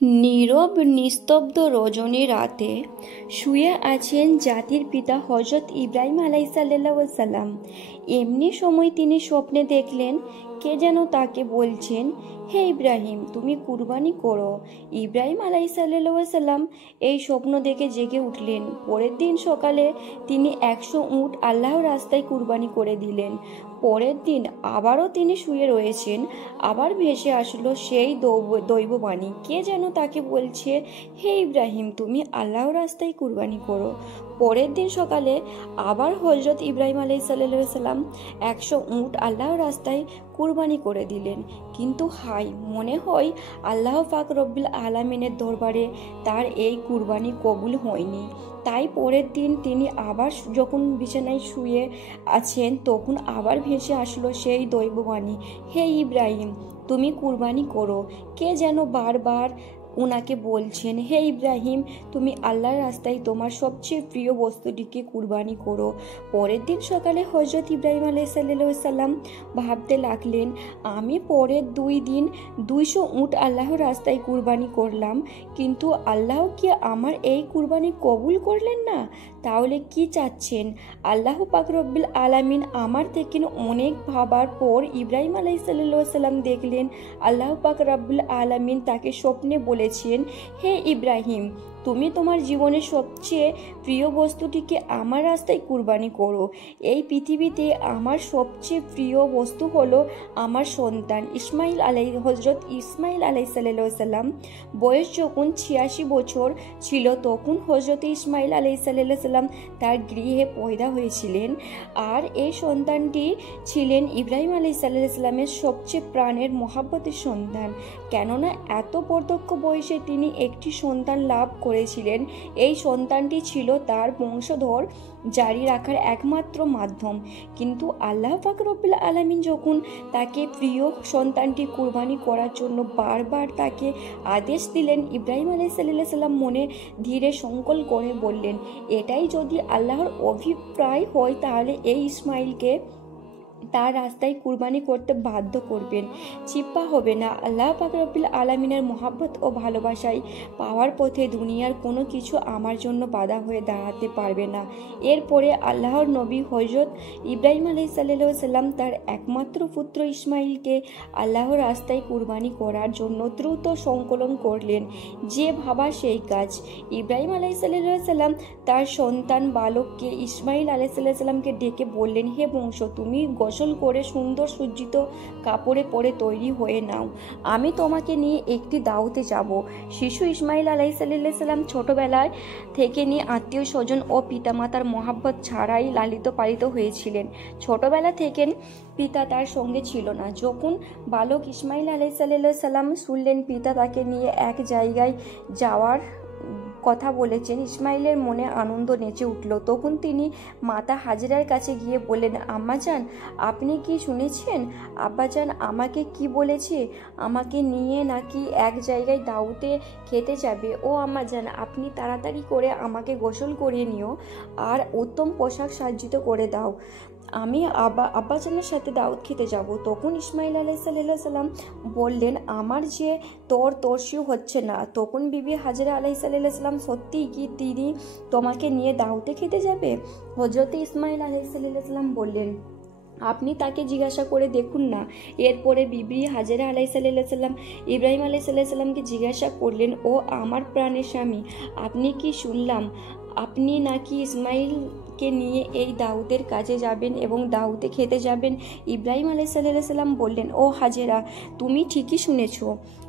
নীরব নিস্তব্ধ রজনী রাতে শুয়ে আছেন জাতির পিতা হজরত ইব্রাহিম আলাইসাল্লাম। এমনি সময় তিনি স্বপ্নে দেখলেন কে যেন তাকে বলছেন, হে ইব্রাহিম, তুমি কুরবানি করো। ইব্রাহিম আলাইসাল্লাম এই স্বপ্ন দেখে জেগে উঠলেন। পরের দিন সকালে তিনি 100 উট আল্লাহর রাস্তায় কুরবানি করে দিলেন। পরের দিন আবারও তিনি শুয়ে রয়েছেন। আবার ভেসে আসলো সেই দৈববাণী, কে যেন তাকে বলছে, হে ইব্রাহিম, তুমি আল্লাহর রাস্তায় কুরবানি করো। পরের দিন সকালে আবার হজরত ইব্রাহিম আলাইসাল্লাম 100 উট আল্লাহর রাস্তায় কুরবানি করে দিলেন। কিন্তু হাই, মনে হয় আল্লাহ পাক রব্বিল আলামিনের দরবারে তার এই কুরবানি কবুল হয়নি। তাই পরের দিন তিনি আবার যখন বিছানায় শুয়ে আছেন, তখন আবার ভেসে আসলো সেই দৈববাণী, হে ইব্রাহিম, তুমি কুরবানি করো। কে যেন বারবার উনাকে বলছেন, হে ইব্রাহিম, তুমি আল্লাহর রাস্তায় তোমার সবচেয়ে প্রিয় বস্তুটিকে কুরবানি করো। পরের দিন সকালে হজরত ইব্রাহিম আলাইসাল্লাম ভাবতে লাগলেন, আমি পরের 2 দিন 200 উট আল্লাহর রাস্তায় কুরবানি করলাম, কিন্তু আল্লাহ কি আমার এই কুরবানি কবুল করলেন না? তাহলে কি চাচ্ছেন? আল্লাহ পাক রব্বিল আলামিন আমার থেকে অনেক ভাবার পর ইব্রাহিম আলাইসাল্লাম দেখলেন আল্লাহ পাক রব্বিল আলামিন তাকে স্বপ্নে বলেছেন, হে ইব্রাহিম, তুমি তোমার জীবনের সবচেয়ে প্রিয় বস্তুটিকে আমার রাস্তায় কুরবানি করো। এই পৃথিবীতে আমার সবচেয়ে প্রিয় বস্তু হলো আমার সন্তান হজরত ইসমাইল আলাইসাল্লাম। বয়স যখন 86 বছর ছিল, তখন হজরত ইসমাইল আলাইসাল্লাম তার গৃহে পয়দা হয়েছিলেন। আর এই সন্তানটি ছিলেন ইব্রাহিম আলাইসাল্লামের সবচেয়ে প্রাণের মহাব্বতের সন্তান। কেননা এত প্রত্যক্ষ বয়সে তিনি একটি সন্তান লাভ করেছিলেন। এই সন্তানটি ছিল তার বংশধর জারি রাখার একমাত্র মাধ্যম। কিন্তু আল্লাহ পাক রব্বিল আলামিন যখন তাকে প্রিয় সন্তানটি কুরবানি করার জন্য বারবার তাকে আদেশ দিলেন, ইব্রাহিম আলাইসাল্লাম মনে ধীরে সংকল্প করে বললেন, এটাই যদি আল্লাহর অভিপ্রায় হয় তাহলে এই ইসমাইলকে তার রাস্তায় কুরবানি করতে বাধ্য করবেন, চিপ্পা হবে না। আল্লাহ পাক রব্বিল আলামিনের মহাব্বত ও ভালোবাসায় পাওয়ার পথে দুনিয়ার কোনো কিছু আমার জন্য বাধা হয়ে দাঁড়াতে পারবে না। এরপরে আল্লাহর নবী হজরত ইব্রাহিম আলাইসাল্লাম তার একমাত্র পুত্র ইসমাইলকে আল্লাহর রাস্তায় কুরবানি করার জন্য দ্রুত সংকলন করলেন। যে ভাবা সেই কাজ। ইব্রাহিম আলাইসাল্লাম তার সন্তান বালককে ইসমাইল আলাইসাল্লামকে ডেকে বললেন, হে বংশ, তুমি গোসল করে সুন্দর সজ্জিত কাপড়ে পরে তৈরি হয়ে নাও, আমি তোমাকে নিয়ে একটি দাওয়াতে যাব। শিশু ইসমাইল আলাইসাল্লাম ছোটবেলায় থেকে নিয়ে আত্মীয় স্বজন ও পিতামাতার মহাব্বত ছাড়াই লালিত পালিত হয়েছিলেন। ছোটবেলা থেকে পিতা তার সঙ্গে ছিল না। যখন বালক ইসমাইল আলাইসাল্লাম শুনলেন পিতা তাকে নিয়ে এক জায়গায় যাওয়ার কথা বলেছেন, ইসমাইলের মনে আনন্দ নেচে উঠল। তখন তিনি মাতা হাজেরার কাছে গিয়ে বললেন, আম্মাজান, আপনি কি শুনেছেন? আব্বাজান আমাকে কি বলেছে? আমাকে নিয়ে নাকি এক জায়গায় দাওয়াতে খেতে যাবে। ও আম্মাজান, আপনি তাড়াতাড়ি করে আমাকে গোসল করিয়ে নিও আর উত্তম পোশাক সজ্জিত করে দাও, আমি আব্বাজানের সাথে দাওয়াত খেতে যাব। তখন ইসমাইল আলাইসাল্লাম বললেন, আমার যে তরশিও হচ্ছে না। তখন বিবি হাজেরা আলাইসাল্লাম, সত্যি কি তিনি তোমাকে নিয়ে দাওয়াতে খেতে যাবে? হজরত ইসমাইল আলাইসাল্লাম বললেন, আপনি তাকে জিজ্ঞাসা করে দেখুন না। এরপরে বিবি হাজেরা আলাইসাল্লাম ইব্রাহিম আলাইসাল্লামকে জিজ্ঞাসা করলেন, ও আমার প্রাণের স্বামী, আপনি কি শুনলাম আপনি নাকি ইসমাইলকে নিয়ে এই দাউদের কাজে যাবেন এবং দাউদে খেতে যাবেন? ইব্রাহিম আলাইসাল্লাম বললেন, ও হাজেরা, তুমি ঠিকই শুনেছ।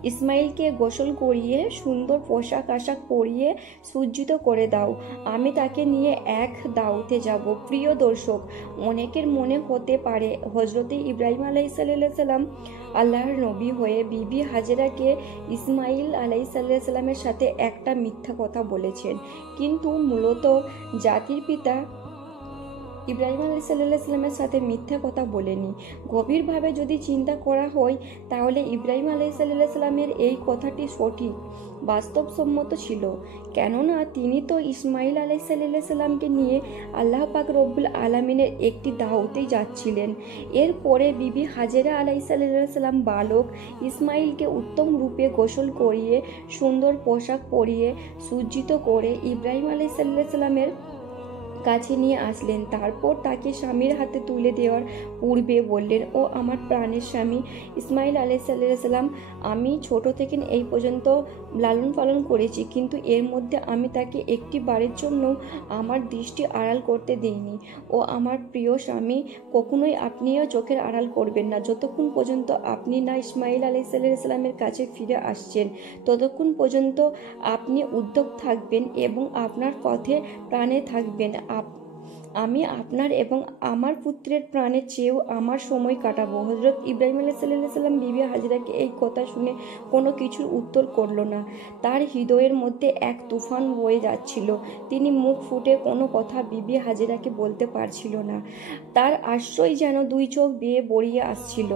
ইসমাইলকে গোসল করিয়ে সুন্দর পোশাক আশাক পরিয়ে সজ্জিত করে দাও, আমি তাকে নিয়ে এক দাউতে যাব। প্রিয় দর্শক, অনেকের মনে হতে পারে হজরত ইব্রাহিম আলাইসাল্লাম আল্লাহর নবী হয়ে বিবি হাজেরাকে ইসমাইল আলাইসাল্লামের সাথে একটা মিথ্যা কথা বলেছেন, কিন্তু মূলত জাতির পিতা ইব্রাহিম আলাইসাল্লামের সাথে মিথ্যা কথা বলেনি। গভীরভাবে যদি চিন্তা করা হয় তাহলে ইব্রাহিম আলাইসাল্লামের এই কথাটি সঠিক, বাস্তবসম্মত ছিল। কেননা তিনি তো ইসমাইল আলাইসাল্লামকে নিয়ে আল্লাহ পাক রব্বুল আলমিনের একটি দাওয়াতেই যাচ্ছিলেন। এরপরে বিবি হাজেরা আলাইসাল্লাম বালক ইসমাইলকে উত্তম রূপে গোসল করিয়ে সুন্দর পোশাক পরিয়ে সজ্জিত করে ইব্রাহিম আলাইসাল্লামের কাছে নিয়ে আসলেন। তারপর তাকে স্বামীর হাতে তুলে দেওয়ার পূর্বে বললেন, ও আমার প্রাণের স্বামী ইসমাইল আলাইসাল্লাম, আমি ছোট থেকে এই পর্যন্ত লালন পালন করেছি, কিন্তু এর মধ্যে আমি তাকে একটি বারের জন্য আমার দৃষ্টি আড়াল করতে দিইনি। ও আমার প্রিয় স্বামী, কখনোই আপনিও চোখের আড়াল করবেন না যতক্ষণ পর্যন্ত আপনি না ইসমাইল আলাইসাল্লামের কাছে ফিরে আসছেন। ততক্ষণ পর্যন্ত আপনি উদ্যোগ থাকবেন এবং আপনার পথে প্রাণে থাকবেন। আমি আপনার এবং আমার পুত্রের প্রাণের চেয়েও আমার সময় কাটাবো। হযরত ইব্রাহিম আলাইসাল্লাম বিবি হাজেরাকে এই কথা শুনে কোনো কিছুর উত্তর করল না। তার হৃদয়ের মধ্যে এক তুফান বয়ে যাচ্ছিল। তিনি মুখ ফুটে কোনো কথা বিবি হাজেরাকে বলতে পারছিল না। তার আশ্রয় যেন দুই চোখ বেয়ে গড়িয়ে আসছিল,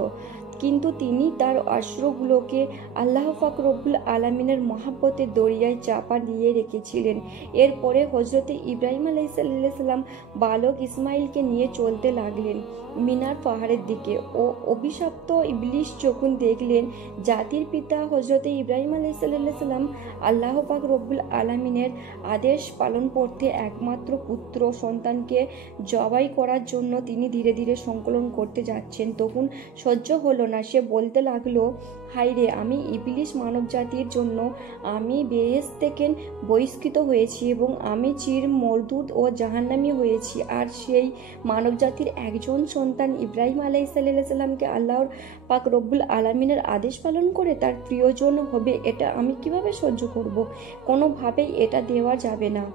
কিন্তু তিনি তার অশ্রুগুলোকে আল্লাহ পাক রব্বুল আলমিনের মহাব্বতের দরিয়ায় চাপা দিয়ে রেখেছিলেন। এরপরে হজরতে ইব্রাহিম আলাইসাল্লাম বালক ইসমাইলকে নিয়ে চলতে লাগলেন মিনার পাহাড়ের দিকে। ও অভিশপ্ত ইবলিশ যখন দেখলেন জাতির পিতা হজরতে ইব্রাহিম আলাইসাল্লাম আল্লাহ পাক রব্বুল আলমিনের আদেশ পালন করতে একমাত্র পুত্র সন্তানকে জবাই করার জন্য তিনি ধীরে ধীরে সংকলন করতে যাচ্ছেন, তখন সহ্য হলো না। সে বলতে লাগলো, হায়রে, আমি ইবলিশ মানব জাতির জন্য আমি বেহেশত থেকে বহিষ্কৃত হয়েছি এবং আমি চির মরদুদ ও জাহান্নামী হয়েছি, আর সেই মানব জাতির একজন সন্তান ইব্রাহিম আলাইসাল্লামকে আল্লাহর পাক রব্বুল আলমিনের আদেশ পালন করে তার প্রিয়জন হবে, এটা আমি কিভাবে সহ্য করব? কোনোভাবেই এটা দেওয়া যাবে না।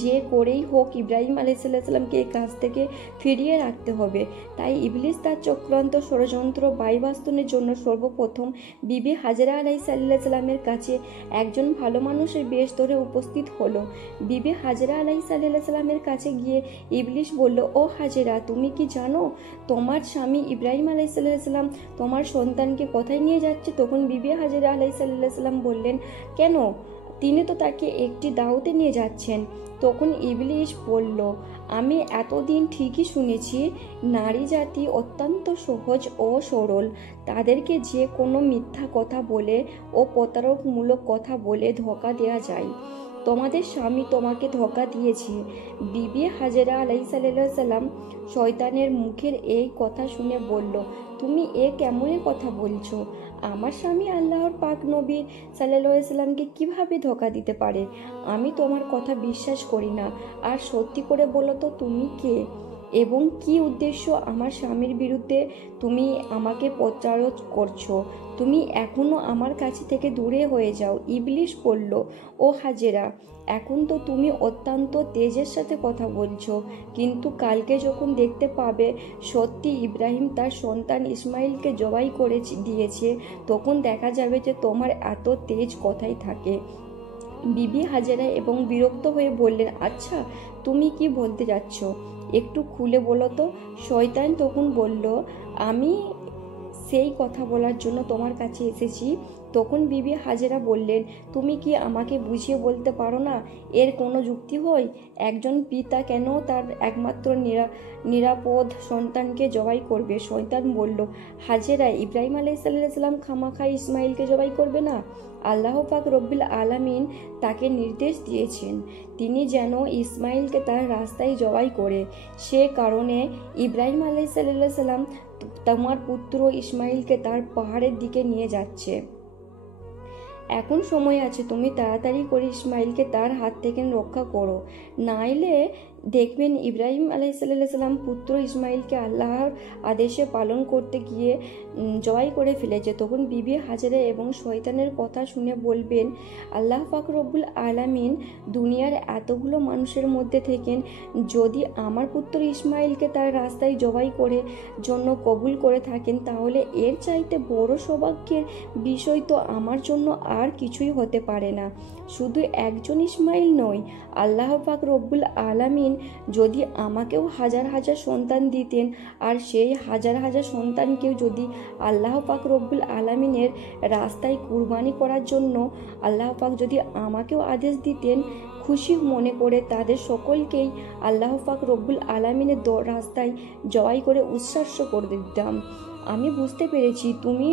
যে করেই হোক ইব্রাহিম আলাইসাল্লামকে এই কাজ থেকে ফিরিয়ে রাখতে হবে। তাই ইবলিস তার চক্রান্ত ষড়যন্ত্র বায়ুবাস্তনের জন্য সর্বপ্রথম বিবি হাজেরা আলাইসাল্লামের কাছে একজন ভালো মানুষের বেশ ধরে উপস্থিত হলো। বিবি হাজেরা আলাইসাল্লামের কাছে গিয়ে ইবলিস বলল, ও হাজেরা, তুমি কি জানো তোমার স্বামী ইব্রাহিম আলাইসাল্লাম তোমার সন্তানকে কোথায় নিয়ে যাচ্ছে? তখন বিবি হাজেরা আলাইসাল্লাম বললেন, কেন? তিনি তো তাকে একটি দাওয়াতে নিয়ে যাচ্ছেন। তখন ইবলিশ বলল, আমি এতদিন ঠিকই শুনেছি নারী জাতি অত্যন্ত সহজ ও সরল, তাদেরকে যে কোনো মিথ্যা কথা বলে ও প্রতারকমূলক কথা বলে ধোঁকা দেওয়া যায়। তোমাদের স্বামী তোমাকে ধোঁকা দিয়েছে। বিবি হাজেরা আলাইসাল্লাম শয়তানের মুখের এই কথা শুনে বলল, তুমি কেমন কথা বলছো? আমার স্বামী আল্লাহর পাক নবী সাল্লাল্লাহু আলাইহি সাল্লামকে কিভাবে ধোঁকা দিতে পারে? আমি তোমার কথা বিশ্বাস করি না। আর সত্যি করে বলো তো, তুমি কে এবং কি উদ্দেশ্য আমার স্বামীর বিরুদ্ধে তুমি আমাকে প্রচারণ করছো? তুমি এখনো আমার কাছে থেকে দূরে হয়ে যাও। ইবলিশ বলল, ও হাজেরা, এখন তো তুমি অত্যন্ত তেজের সাথে কথা বলছো, কিন্তু কালকে যখন দেখতে পাবে সত্যি ইব্রাহিম তার সন্তান ইসমাইলকে জবাই করে দিয়েছে, তখন দেখা যাবে যে তোমার এত তেজ কোথায় থাকে। বিবি হাজেরা এবং বিরক্ত হয়ে বললেন, আচ্ছা, তুমি কি বলতে যাচ্ছ? একটু খুলে বলো তো। শয়তান তখন বলল, আমি সেই কথা বলার জন্য তোমার কাছে এসেছি। তখন বিবি হাজেরা বললেন, তুমি কি আমাকে বুঝিয়ে বলতে পারো না এর কোনো যুক্তি হয়? একজন পিতা কেন তার একমাত্র নিরাপদ সন্তানকে জবাই করবে? শয়তান বলল, হাজেরা, ইব্রাহিম আলাইসাল্লাম খামাখা ইসমাইলকে জবাই করবে না। আল্লাহ পাক রব্বুল আলামিন তাকে নির্দেশ দিয়েছেন তিনি যেন ইসমাইলকে তার রাস্তায় জবাই করে। সে কারণে ইব্রাহিম আলাইসাল্লাম তোমার পুত্র ইসমাইলকে তার পাহাড়ের দিকে নিয়ে যাচ্ছে। এখন সময় আছে, তুমি তাড়াতাড়ি করে ইসমাইলকে তার হাত থেকে রক্ষা করো, নাইলে দেখবেন ইব্রাহিম আলাইসাল্লাম পুত্র ইসমাইলকে আল্লাহর আদেশে পালন করতে গিয়ে জবাই করে ফেলেছে। তখন বিবি হাজেরা এবং শয়তানের কথা শুনে বলবেন, আল্লাহ পাক রব্বুল আলামিন দুনিয়ার এতগুলো মানুষের মধ্যে থেকেন যদি আমার পুত্র ইসমাইলকে তার রাস্তায় জবাই করে জন্য কবুল করে থাকেন, তাহলে এর চাইতে বড় সৌভাগ্যের বিষয় তো আমার জন্য আর কিছুই হতে পারে না। শুধু একজন ইসমাইল নয়, আল্লাহ পাক রব্বুল আলামিন আলামিন যদি আমাকেও হাজার হাজার সন্তান দিতেন, আর সেই হাজার হাজার সন্তানকেও যদি আল্লাহ পাক রব্বুল আলামিনের রাস্তায় কুরবানি করার জন্য আল্লাহ পাক যদি আমাকেও আদেশ দিতেন, খুশি মনে করে তাদের সকলকেই আল্লাহ পাক রব্বুল আলামিনের রাস্তায় জবাই করে উৎসর্গ করে দিতাম। আমি বুঝতে পেরেছি তুমি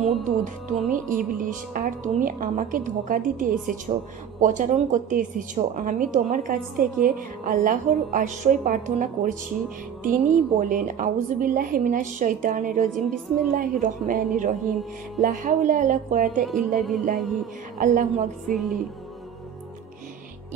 মুরদুদ, তুমি ইবলিশ, আর তুমি আমাকে ধোঁকা দিতে এসেছো, প্রচারণ করতে এসেছো। আমি তোমার কাছ থেকে আল্লাহর আশ্রয় প্রার্থনা করছি। তিনি বলেন, আউযুবিল্লাহি মিনাশ শাইতানির রাজিম, বিসমিল্লাহির রহমানির রহিম, লা হাওলা ওয়ালা কুওয়াতা ইল্লা বিল্লাহি, আল্লাহুম্মা গফিরলি।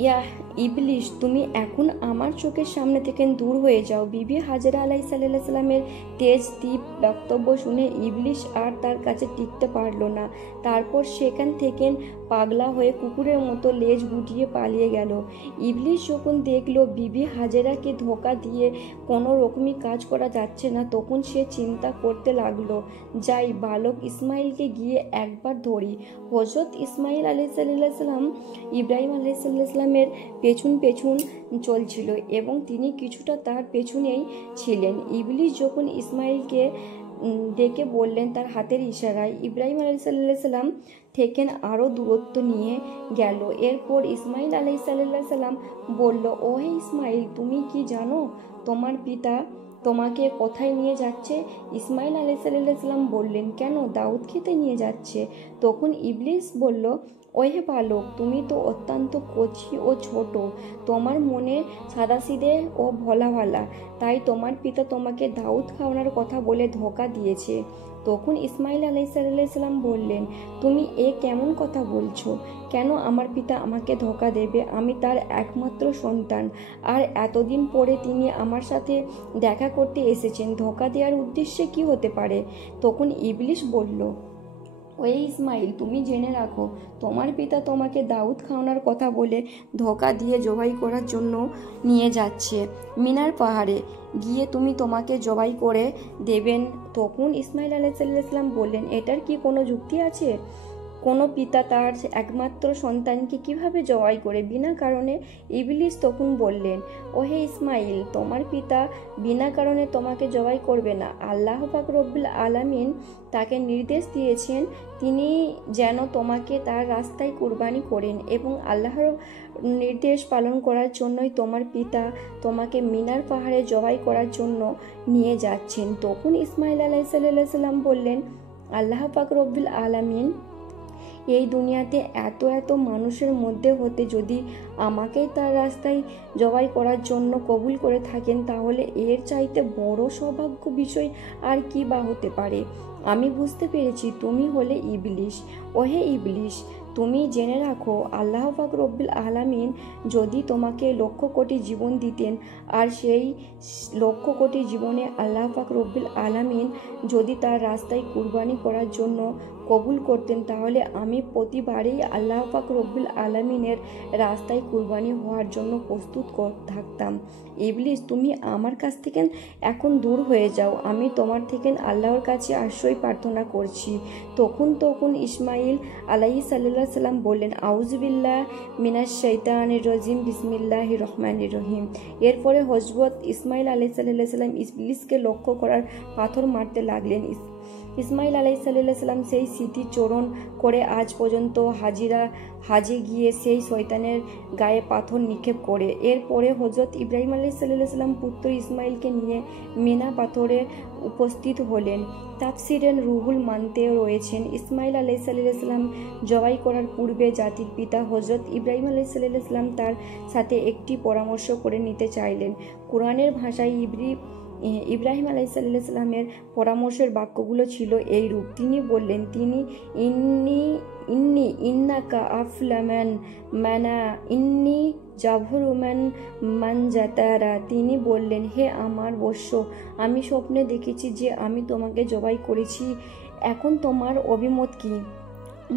ইয়াহ ইবলিশ, তুমি এখন আমার চোখের সামনে থেকে দূর হয়ে যাও। বিবি হাজেরা আলাইহিস সালামের তেজ তীপ বক্তব্য শুনে ইবলিশ আর তার কাছে টিকতে পারল না। তারপর সেখান থেকে পাগলা হয়ে কুকুরের মতো লেজ গুটিয়ে পালিয়ে গেল। ইবলিশ যখন দেখল বিবি হাজেরাকে ধোঁকা দিয়ে কোনো রকমই কাজ করা যাচ্ছে না, তখন সে চিন্তা করতে লাগলো, যাই বালক ইসমাইলকে গিয়ে একবার ধরি। হযরত ইসমাইল আলাইহিস সালাম ইব্রাহিম আলাইহিস সালামের পেছন পেছন চলছিল এবং তিনি কিছুটা তার পেছনেই ছিলেন। ইবলিশ যখন ইসমাইলকে ডেকে বললেন তার হাতের ইশারায়, ইব্রাহিম আলাইহিস সালাম থেকে আরও দূরত্ব নিয়ে গেল। এরপর ইসমাইল আলাইহিস সালাম বলল, ওহে ইসমাইল, তুমি কি জানো তোমার পিতা তোমাকে কোথায় নিয়ে যাচ্ছে? ইসমাইল আলাইহিস সালাম বললেন, কেন, দাউদ খেতে নিয়ে যাচ্ছে। তখন ইবলিশ বলল, ওহে বালক, তুমি তো অত্যন্ত কচি ও ছোট, তোমার মনে সাদাসিধে ও ভোলাভালা, তাই তোমার পিতা তোমাকে দাউদ খাওয়ানোর কথা বলে ধোঁকা দিয়েছে। তখন ইসমাইল আলাইহিস সালাম বললেন, তুমি এ কেমন কথা বলছো? কেন আমার পিতা আমাকে ধোঁকা দেবে? আমি তার একমাত্র সন্তান, আর এতদিন পরে তিনি আমার সাথে দেখা করতে এসেছেন, ধোঁকা দেওয়ার উদ্দেশ্যে কি হতে পারে? তখন ইবলিশ বলল, ওই ইসমাইল, তুমি জেনে রাখো, তোমার পিতা তোমাকে দাউদ খাওয়ানোর কথা বলে ধোঁকা দিয়ে জবাই করার জন্য নিয়ে যাচ্ছে মিনার পাহাড়ে গিয়ে তুমি তোমাকে জবাই করে দেবেন। তখন ইসমাইল আলাইহিস সালাম বললেন, এটার কি কোনো যুক্তি আছে? কোনো পিতা তার একমাত্র সন্তানকে কিভাবে জবাই করে বিনা কারণে? ইবলিশ তখন বললেন, ওহে ইসমাইল, তোমার পিতা বিনা কারণে তোমাকে জবাই করবে না। আল্লাহ পাক রব্বুল আলামিন তাকে নির্দেশ দিয়েছেন তিনি যেন তোমাকে তার রাস্তায় কুরবানি করেন, এবং আল্লাহর নির্দেশ পালন করার জন্যই তোমার পিতা তোমাকে মিনার পাহাড়ে জবাই করার জন্য নিয়ে যাচ্ছেন। তখন ইসমাইল আলাইহিস সালাম বললেন, আল্লাহ পাক রব্বুল আলামিন এই দুনিয়াতে এত এত মানুষের মধ্যে হতে যদি আমাকেই তার রাস্তায় জবাই করার জন্য কবুল করে থাকেন, তাহলে এর চাইতে বড় সৌভাগ্য বিষয় আর কি বা হতে পারে। আমি বুঝতে পেরেছি তুমি হলে ইবলিশ। ওহে ইবলিশ, তুমি জেনে রাখো, আল্লাহ পাক রব্বুল আলামিন যদি তোমাকে লক্ষ কোটি জীবন দিতেন, আর সেই লক্ষ কোটি জীবনে আল্লাহ পাক রব্বুল আলামিন যদি তার রাস্তায় কুরবানি করার জন্য কবুল করতেন, তাহলে আমি প্রতিবারেই আল্লাহ পাক রব্বুল আলামিনের রাস্তায় কুরবানি হওয়ার জন্য প্রস্তুত থাকতাম। ইবলিশ, তুমি আমার কাছ থেকে এখন দূর হয়ে যাও, আমি তোমার থেকে আল্লাহর কাছে আশ্রয় প্রার্থনা করছি। তখন ইসমাইল আলাইহিস সালাম বললেন, আউযুবিল্লাহ মিনাশ শাইতানির রাজিম, বিসমিল্লাহির রহমানির রহিম। এরপরে হযরত ইসমাইল আলাইহিস সালাম ইবলিশকে লক্ষ্য করার পাথর মারতে লাগলেন। ইসমাইল আলাইহিস সালাম সেই স্মৃতিচরণ করে আজ পর্যন্ত হাজে গিয়ে সেই শয়তানের গায়ে পাথর নিক্ষেপ করে। এরপরে হযরত ইব্রাহিম আলাইহিস সালাম পুত্র ইসমাইলকে নিয়ে মিনা পাথরে উপস্থিত হলেন। তাফসিরের রুহুল মানতে রয়েছেন, ইসমাইল আলাইহিস সালাম জবাই করার পূর্বে জাতির পিতা হযরত ইব্রাহিম আলাইহিস সালাম তার সাথে একটি পরামর্শ করে নিতে চাইলেন। কোরআনের ভাষায় ইব্রাহিম আলাইহিস সালামের পরামর্শের বাক্যগুলো ছিল এইরূপ। তিনি বললেন, ইন্নি ইন্নাকা আফলামান মানা ইন্নি জাভরুমান মানজাতারা। তিনি বললেন, হে আমার বৎস, আমি স্বপ্নে দেখেছি যে আমি তোমাকে জবাই করেছি, এখন তোমার অভিমত কি?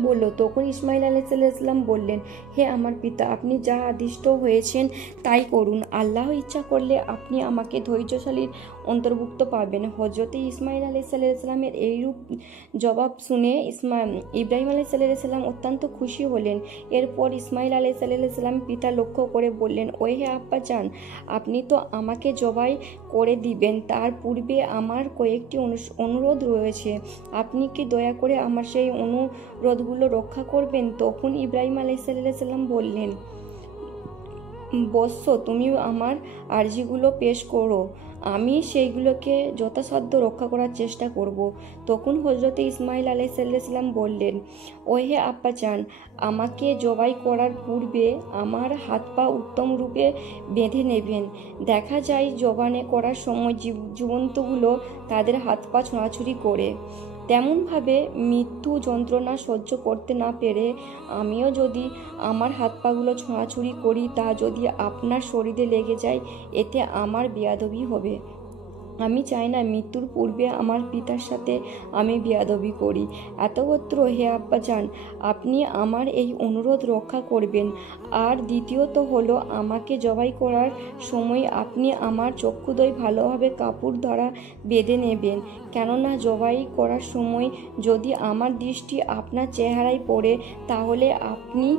বলল। তখন ইসমাইল আলাইহিসসালাম বললেন, হে আমার পিতা, আপনি যা আদিষ্ট হয়েছেন তাই করুন। আল্লাহ ইচ্ছা করলে আপনি আমাকে ধৈর্যশালীর অন্তর্ভুক্ত পাবেন। হজরতে ইসমাইল আলাইহিসসালামের এইরূপ জবাব শুনে ইব্রাহিম আলাইহিসসালাম অত্যন্ত খুশি হলেন। এরপর ইসমাইল আলাইহিসসালাম পিতা লক্ষ্য করে বললেন, ও হে আব্বাজান, আপনি তো আমাকে জবাই করে দিবেন, তার পূর্বে আমার কয়েকটি অনুরোধ রয়েছে। আপনি কি দয়া করে আমার সেই অনুরোধগুলো রক্ষা করবেন? তখন ইব্রাহিম আলাইহিসসালাম বললেন, বৎস, তুমি আমার আর্জিগুলো পেশ করো, আমি সেইগুলোকে যথাসাধ্য রক্ষা করার চেষ্টা করব। তখন হজরতে ইসমাইল আলাইহিসসালাম বললেন, ও হে আব্বাজান, আমাকে জবাই করার পূর্বে আমার হাত পা উত্তম রূপে বেঁধে নেবেন। দেখা যায় জবানে করার সময় জীবজন্তুগুলো তাদের হাত পা ছোঁড়াছুড়ি করে। তেমনভাবে মৃত্যু যন্ত্রণা সহ্য করতে না পেরে আমিও যদি আমার হাত পাগুলো ছোঁড়াছুড়ি করি, তা যদি আপনার শরীরে লেগে যায়, এতে আমার বেয়াদবি হবে। আমি চাই না মৃত্যুর পূর্বে আমার পিতার সাথে আমি বেয়াদবি করি। এতবত্র হে আব্বাজান, আপনি আমার এই অনুরোধ রক্ষা করবেন। আর দ্বিতীয়ত হলো, আমাকে জবাই করার সময় আপনি আমার চক্ষুদ্বয় ভালোভাবে কাপড় দ্বারা বেঁধে নেবেন, কেননা জবাই করার সময় যদি আমার দৃষ্টি আপনার চেহারায় পড়ে, তাহলে আপনি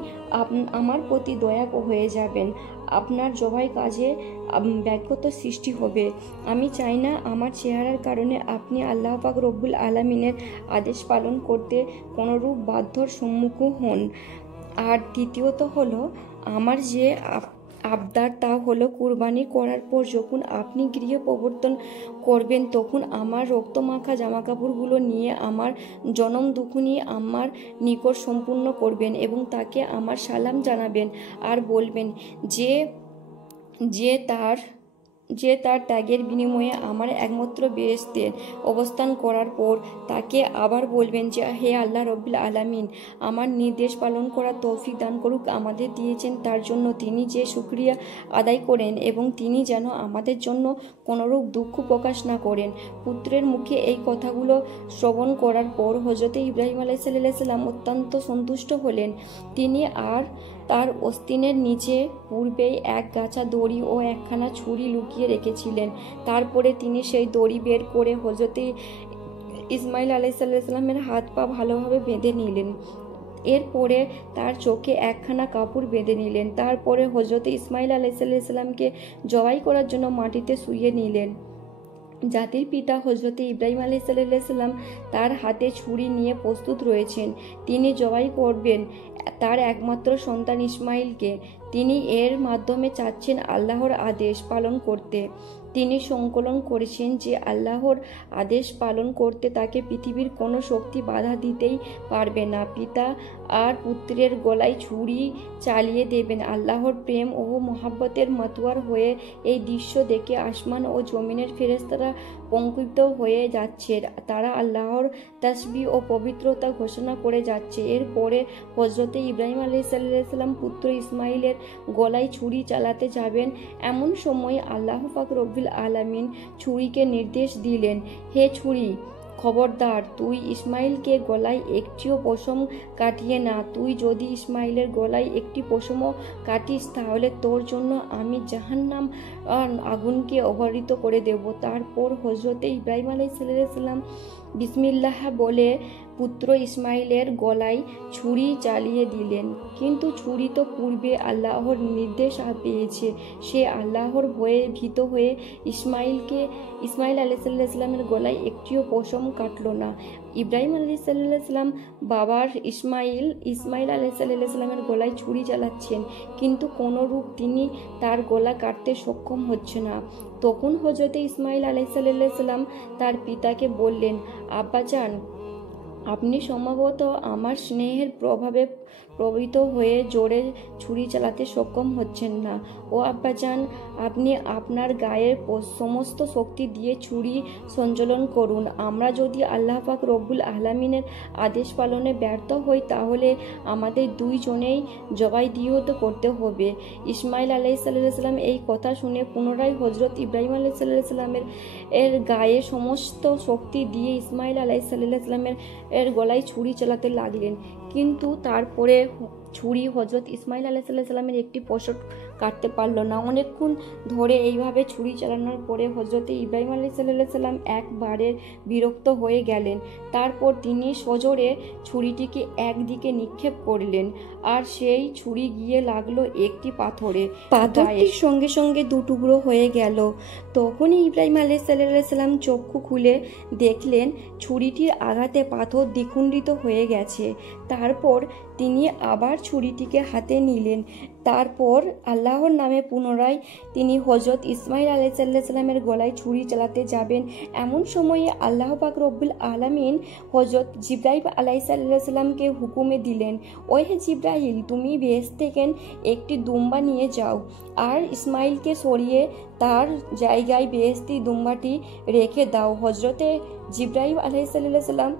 আমার প্রতি দয়া হয়ে যাবেন, আপনার জবাই কাজে ব্যাঘাত সৃষ্টি হবে। আমি চাই না আমার চেহারার কারণে আপনি আল্লাহ পাক রব্বুল আলামিনের আদেশ পালন করতে কোনোরূপ বাধ্যর সম্মুখীন হন। আর তৃতীয়ত হলো, আমার যে আবদার তা হলো, কুরবানি করার পর যখন আপনি গৃহ প্রবর্তন করবেন, তখন আমার রক্তমাখা জামাকাপড়গুলো নিয়ে আমার জনম দুখুনি আমার নিকট সম্পূর্ণ করবেন এবং তাকে আমার সালাম জানাবেন আর বলবেন যে তার ত্যাগের বিনিময়ে আমার একমাত্র বেহেশতে অবস্থান করার পর তাকে আবার বলবেন যে, হে আল্লাহ রব্বুল আলামিন, আমার নির্দেশ পালন করার তৌফিক দান করুক। আমাদের দিয়েছেন তার জন্য তিনি যে শুকরিয়া আদায় করেন এবং তিনি যেন আমাদের জন্য কোনোরূপ দুঃখ প্রকাশ না করেন। পুত্রের মুখে এই কথাগুলো শ্রবণ করার পর হজরতে ইব্রাহিম আলাইহিসসালাম অত্যন্ত সন্তুষ্ট হলেন। তিনি আর তার অস্তিনের নিচে পূর্বেই এক গাছা দড়ি ও একখানা ছুরি লুকিয়ে রেখেছিলেন। তারপরে তিনি সেই দড়ি বের করে হজরতে ইসমাইল আলাইহিসসালামের হাত পা ভালোভাবে বেঁধে নিলেন। এরপরে তার চোখে একখানা কাপড় বেঁধে নিলেন। তারপরে হজরতে ইসমাইল আলাইহিসসালামকে জবাই করার জন্য মাটিতে শুইয়ে নিলেন। জাতির পিতা হজরতে ইব্রাহিম আলাইহিসসালাম তার হাতে ছুরি নিয়ে প্রস্তুত রয়েছেন। তিনি জবাই করবেন তার একমাত্র সন্তান ইসমাইলকে। তিনি এর মাধ্যমে চাচ্ছেন আল্লাহর আদেশ পালন করতে। তিনি সংকলন করেছেন যে আল্লাহর আদেশ পালন করতে তাকে পৃথিবীর কোনো শক্তি বাধা দিতেই পারবে না। পিতা আর পুত্রের গলায় ছুরি চালিয়ে দেবেন। আল্লাহর প্রেম ও মহাব্বতের মাতোয়ার হয়ে এই দৃশ্য দেখে আসমান ও জমিনের ফেরেশতারা পঙ্কিত হয়ে যাচ্ছে। তারা আল্লাহর তাসবিহ ও পবিত্রতা ঘোষণা করে যাচ্ছে। এরপরে হজরতে ইব্রাহিম আলাইহিসসালাম পুত্র ইসমাইলের গলায় ছুরি চালাতে যাবেন। এমন সময় আল্লাহ পাক রব্বুল আলামিন ছুরিকে নির্দেশ দিলেন, হে ছুরি, খবরদার, তুই ইসমাইলকে গলায় একটিও পশম কাটিয়ে না। তুই যদি ইসমাইলের গলায় একটি পশমও কাটিস, তাহলে তোর জন্য আমি জাহান্নাম আগুনকে অবহিত করে দেব। তারপর হজরতে ইব্রাহিম আলাইহিসসালাম বিসমিল্লাহ বলে পুত্র ইসমাইলের গলায় ছুরি চালিয়ে দিলেন। কিন্তু ছুরি তো পূর্বে আল্লাহর নির্দেশ পেয়েছে। সে আল্লাহর ভয়ে ভীত হয়ে ইসমাইল আলাইহিসসালামের গলায় একটিও পশম কাটল না। ইব্রাহিম আলাইহিসসালাম বাবার ইসমাইল আলাইহিসসালামের গলায় ছুরি চালাচ্ছেন, কিন্তু কোনোরূপ তিনি তার গলা কাটতে সক্ষম হচ্ছে না। তখন হজরতে ইসমাইল আলাইহিসসালাম তার পিতাকে বললেন, আব্বাজান, আপনি সম্ভবত আমার স্নেহের প্রভাবে প্রভাবিত হয়ে জোরে ছুরি চালাতে সক্ষম হচ্ছেন না। ও আব্বাজান, আপনি আপনার গায়ের সমস্ত শক্তি দিয়ে ছুরি সঞ্চালন করুন। আমরা যদি আল্লাহ পাক রব্বুল আলামিনের আদেশ পালনে ব্যর্থ হই, তাহলে আমাদের দুইজনেই জবাইদিহত করতে হবে। ইসমাইল আলাইহিসসালাম এই কথা শুনে পুনরায় হজরত ইব্রাহিম আলাইহিসসালামের গায়ে সমস্ত শক্তি দিয়ে ইসমাইল আলাইহিসসালামের গলায় ছুরি চালাতে লাগলেন। কিন্তু তারপরে ছুরি হজরত ইসমাইল আলাইহিস সালামের একটি পশম কাটতে পারলো না। অনেকক্ষণ ধরে এইভাবে ছুরি চালানোর পরে হজরত ইব্রাহিম আলাইহিস সালাম একবারে বিরক্ত হয়ে গেলেন। তারপর তিনি সজোরে ছুরিটিকে একদিকে নিক্ষেপ করলেন, আর সেই ছুরি গিয়ে লাগলো একটি পাথরে। পাথরটির সঙ্গে সঙ্গে দুটুকরো হয়ে গেল। তখনই ইব্রাহিম আলাইহিস সালাম চক্ষু খুলে দেখলেন ছুরিটির আঘাতে পাথর দ্বিখণ্ডিত হয়ে গেছে। তারপর তিনি আবার ছুরিটিকে হাতে নিলেন। তারপর আল্লাহর নামে পুনরায় তিনি হজরত ইসমাইল আলাইহিস সালামের গলায় ছুরি চালাতে যাবেন। এমন সময়ে আল্লাহ পাক রব্বুল আলামিন হজরত জিব্রাইল আলাইহিস সালামকে হুকুমে দিলেন, ওহে জিব্রাইল, তুমি বেহেশত থেকে একটি দুম্বা নিয়ে যাও আর ইসমাইলকে সরিয়ে তার জায়গায় বেহেশতি দুম্বাটি রেখে দাও। হজরতে জিব্রাইল আলাইহিস সালাম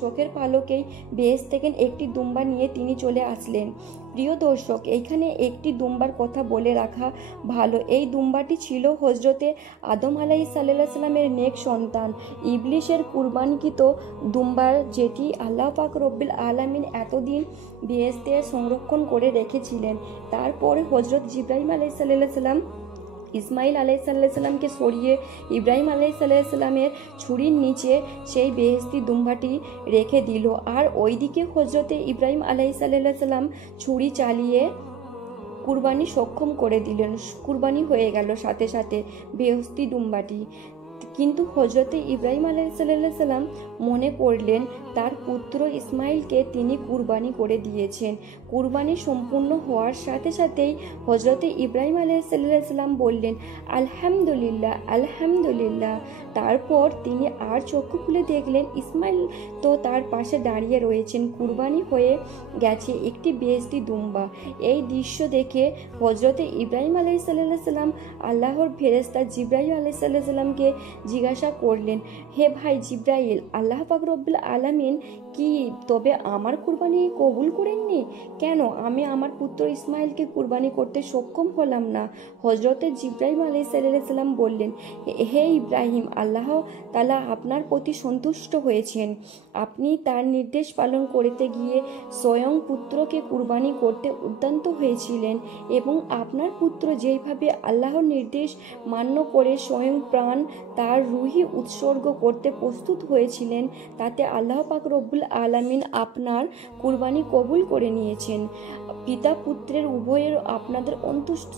চোখের পালকেই বেহেশত থেকে একটি দুম্বা নিয়ে তিনি চলে আসলেন। প্রিয় দর্শক, এইখানে একটি দুম্বার কথা বলে রাখা ভালো। এই দুম্বাটি ছিল হজরতে আদম আলাইহিস সালামের নেক সন্তান ইবলিসের কুরবানিকৃত দুম্বার, যেটি আল্লাহ পাক রব্বুল আলামিন এতদিন বেহেশতে সংরক্ষণ করে রেখেছিলেন। তারপর হজরত জিব্রাইল আলাইহিস সালাম ইসমাইল আলাইহিস সালামকে সরিয়ে ইব্রাহিম আলাইহিস সালামের ছুরির নিচে সেই বেহেশতি দুম্বাটি রেখে দিল, আর ওইদিকে হজরতে ইব্রাহিম আলাইহিস সালাম ছুরি চালিয়ে কুরবানি সক্ষম করে দিলেন। কুরবানি হয়ে গেল সাথে সাথে বেহেশতি দুম্বাটি। কিন্তু হজরতে ইব্রাহিম আলাইহিস সালাম মনে করলেন তার পুত্র ইসমাইলকে তিনি কুরবানি করে দিয়েছেন। কুরবানি সম্পূর্ণ হওয়ার সাথে সাথেই হজরতে ইব্রাহিম আলাইহিস সালাম বললেন, আলহামদুলিল্লাহ আলহামদুলিল্লাহ। তারপর তিনি আর চক্ষু খুলে দেখলেন ইসমাইল তো তার পাশে দাঁড়িয়ে রয়েছেন, কুরবানি হয়ে গেছে একটি বেহেশতি দুম্বা। এই দৃশ্য দেখে হজরতে ইব্রাহিম আলাইহিস সালাম আল্লাহর ফেরেশতা জিব্রাইল আলাইহিস সালামকে জিজ্ঞাসা করলেন, হে ভাই জিব্রাইল, আল্লাহ পাক রব্বুল আলামিন কি তবে আমার কুরবানি কবুল করেননি? কেন আমি আমার পুত্র ইসমাইলকে কুরবানি করতে সক্ষম হলাম না? হজরতে জিব্রাইল আলাইহিস সালাম বললেন, হে ইব্রাহিম, আল্লাহ তাআলা আপনার প্রতি সন্তুষ্ট হয়েছেন। আপনি তার নির্দেশ পালন করতে গিয়ে স্বয়ং পুত্রকে কুরবানি করতে উদ্যত হয়েছিলেন, এবং আপনার পুত্র যেইভাবে আল্লাহর নির্দেশ মান্য করে স্বয়ং প্রাণ তার রুহি উৎসর্গ করতে প্রস্তুত হয়েছিলেন, তাতে আল্লাহ পাক রব্বুল আলামিন আপনার কুরবানি কবুল করে নিয়েছেন। পিতা পুত্রের উভয়ের আপনাদের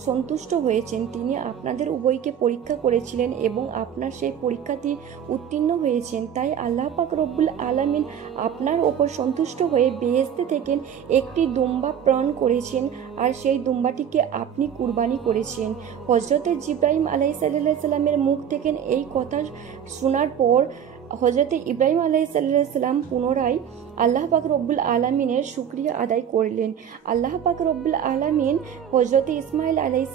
সন্তুষ্ট হয়েছেন। তিনি আপনাদের উভয়কে পরীক্ষা করেছিলেন এবং আপনার সেই পরীক্ষাটি উত্তীর্ণ হয়েছেন। তাই আল্লাহ পাক রব্বুল আলামিন আপনার ওপর সন্তুষ্ট হয়ে বেহেশতে থেকে একটি দুম্বা প্রাণ করেছেন, আর সেই দুম্বাটিকে আপনি কুরবানি করেছেন। হজরতে জিব্রাইল আলাইহিস সালামের মুখ থেকে এই কথা শোনার পর হজরতে ইব্রাহিম আলাইহিস সালাম পুনরায় আল্লাহ পাক রব্বুল আলামিনের শুকরিয়া আদায় করলেন। আল্লাহ পাক রব্বুল আলামিন হজরতে ইসমাইল আলাইহিস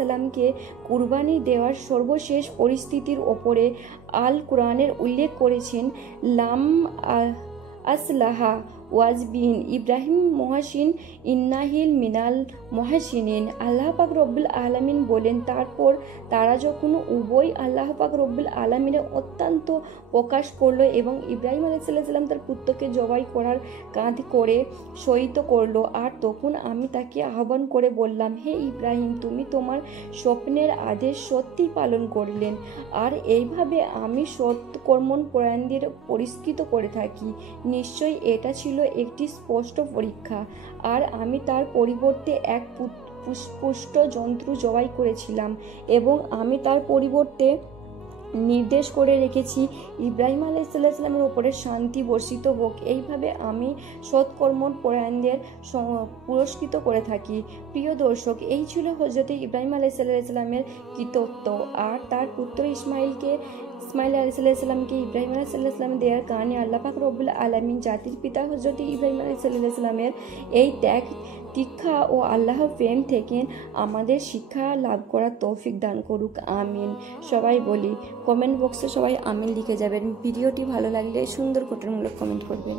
সালামকে কুরবানি দেওয়ার সর্বশেষ পরিস্থিতির ওপরে আল কুরআনের উল্লেখ করেছেন, লাম আসলাহা ওয়াজবিন ইব্রাহিম মহাসিন ইন্নাহিল মিনাল মহাসিনিন। আল্লাহ পাক রব্বুল আলামিন বলেন, তারপর তারা যখন উভয় আল্লাহ পাক রব্বুল আলামিনের অত্যন্ত প্রকাশ করলো এবং ইব্রাহিম আলাইহিস সালাম তার পুত্রকে জবাই করার কাঁধ করে শহীদ করলো, আর তখন আমি তাকে আহ্বান করে বললাম, হে ইব্রাহিম, তুমি তোমার স্বপ্নের আদেশ সত্যি পালন করলেন, আর এইভাবে আমি সৎকর্মণ পরায়ণদের পুরস্কৃত করে থাকি। নিশ্চয়ই এটা ছিল একটি স্পষ্ট পরীক্ষা, আর আমি তার পরিবর্তে এক পুষ্ট জন্তু জবাই করেছিলাম, এবং আমি তার পরিবর্তে নির্দেশ করে রেখেছি ইব্রাহিম আলাইহিস সালামের উপরে শান্তি বর্ষিত হোক। এইভাবে আমি সৎকর্মণ পরায়ণদের পুরস্কৃত করে থাকি। প্রিয় দর্শক, এই ছিল হজরত ইব্রাহিম আলাইহিস সালামের কৃতিত্ব, আর তার পুত্র ইসমাইল আলাইহিস সালামকে ইব্রাহিম আলাইহিস সালাম দেওয়ার কারণে আল্লাহ পাক রব্বুল আলামিন জাতির পিতা হজরত ইব্রাহিম আলাইহিস সালামের এই ত্যাগ দীক্ষা ও আল্লাহর প্রেম থেকে আমাদের শিক্ষা লাভ করার তৌফিক দান করুক, আমিন। সবাই বলি, কমেন্ট বক্সে সবাই আমিন লিখে যাবেন। ভিডিওটি ভালো লাগলে সুন্দর গঠনমূলক কমেন্ট করবেন।